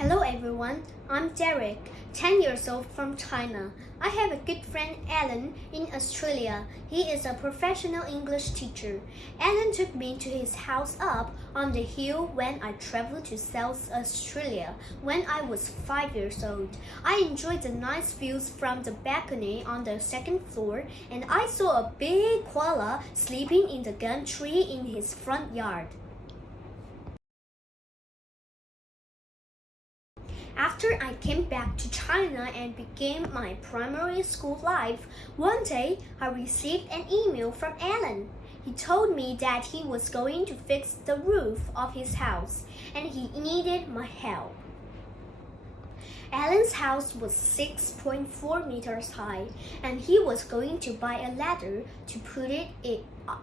Hello everyone, I'm Derek, 10 years old from China. I have a good friend Alan in Australia. He is a professional English teacher. Alan took me to his house up on the hill when I traveled to South Australia when I was 5 years old. I enjoyed the nice views from the balcony on the second floor, and I saw a big koala sleeping in the gum tree in his front yard. After I came back to China and began my primary school life, one day I received an email from Alan. He told me that he was going to fix the roof of his house and he needed my help. Alan's house was 6.4 meters high, and he was going to buy a ladder to put it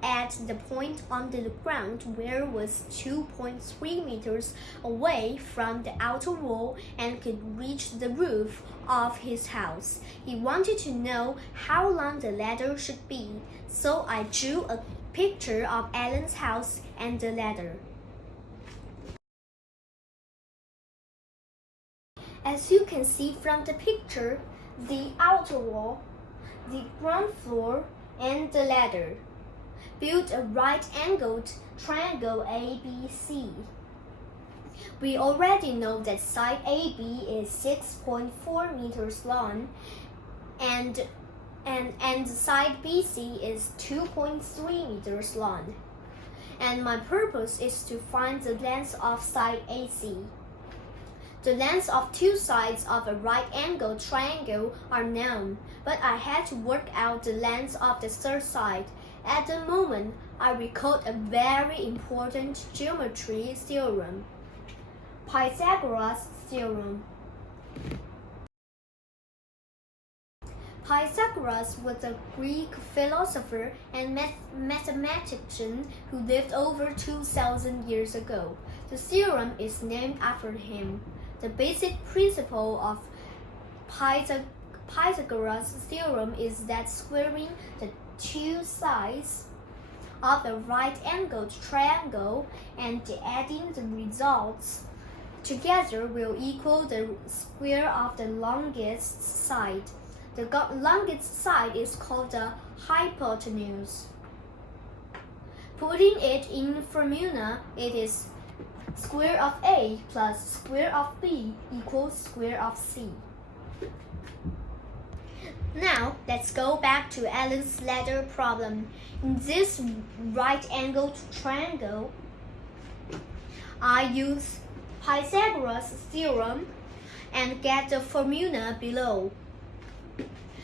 at the point on the ground where it was 2.3 meters away from the outer wall and could reach the roof of his house. He wanted to know how long the ladder should be, so I drew a picture of Alan's house and the ladder. As you can see from the picture, the outer wall, the ground floor, and the ladder build a right-angled triangle ABC. We already know that side AB is 6.4 meters long and side BC is 2.3 meters long. And my purpose is to find the length of side AC. The lengths of two sides of a right-angled triangle are known, but I had to work out the length of the third side. At the moment, I recalled a very important geometry theorem, Pythagoras' theorem. Pythagoras was a Greek philosopher and mathematician who lived over 2,000 years ago. The theorem is named after him. The basic principle of Pythagoras' theorem is that squaring the two sides of the right-angled triangle and adding the results together will equal the square of the longest side. The longest side is called the hypotenuse. Putting it in formula, it is square of A plus square of B equals square of C. Now, let's go back to Alan's ladder problem. In this right-angled triangle, I use Pythagoras' theorem and get the formula below.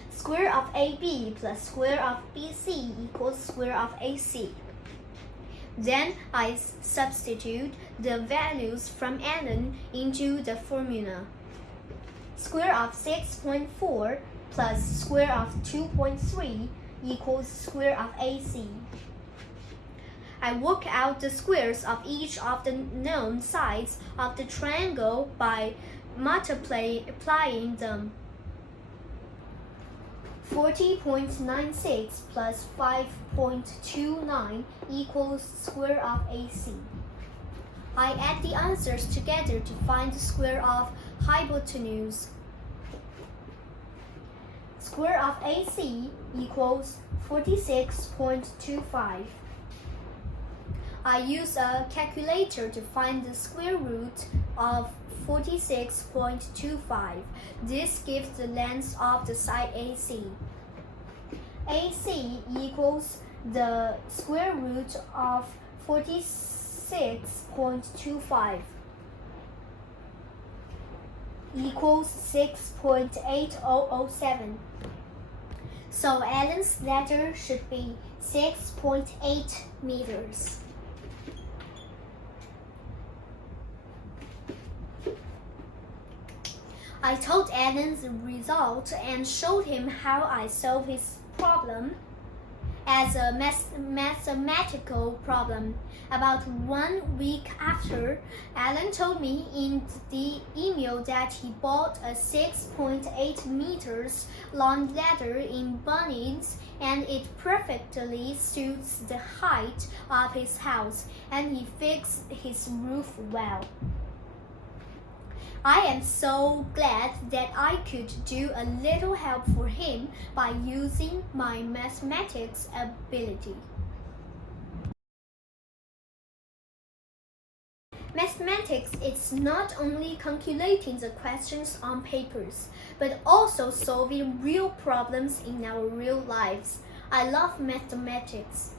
Square of AB plus square of BC equals square of AC. Then I substitute the values from Alan into the formula. Square of 6.4 plus square of 2.3 equals square of AC. I work out the squares of each of the known sides of the triangle by multiplying them. 40.96 plus 5.29 equals square of AC. I add the answers together to find the square of hypotenuse. Square of AC equals 46.25. I use a calculator to find the square root of 46.25. This gives the length of the side AC. AC equals the square root of 46.25 equals 6.8007. So Alan's ladder should be 6.8 meters. I told Alan the result and showed him how I solved his problem as a mathematical problem. About 1 week after, Alan told me in the email that he bought a 6.8 meters long ladder in Bunnings and it perfectly suits the height of his house, and he fixed his roof well. I am so glad that I could do a little help for him by using my mathematics ability. Mathematics is not only calculating the questions on papers, but also solving real problems in our real lives. I love mathematics.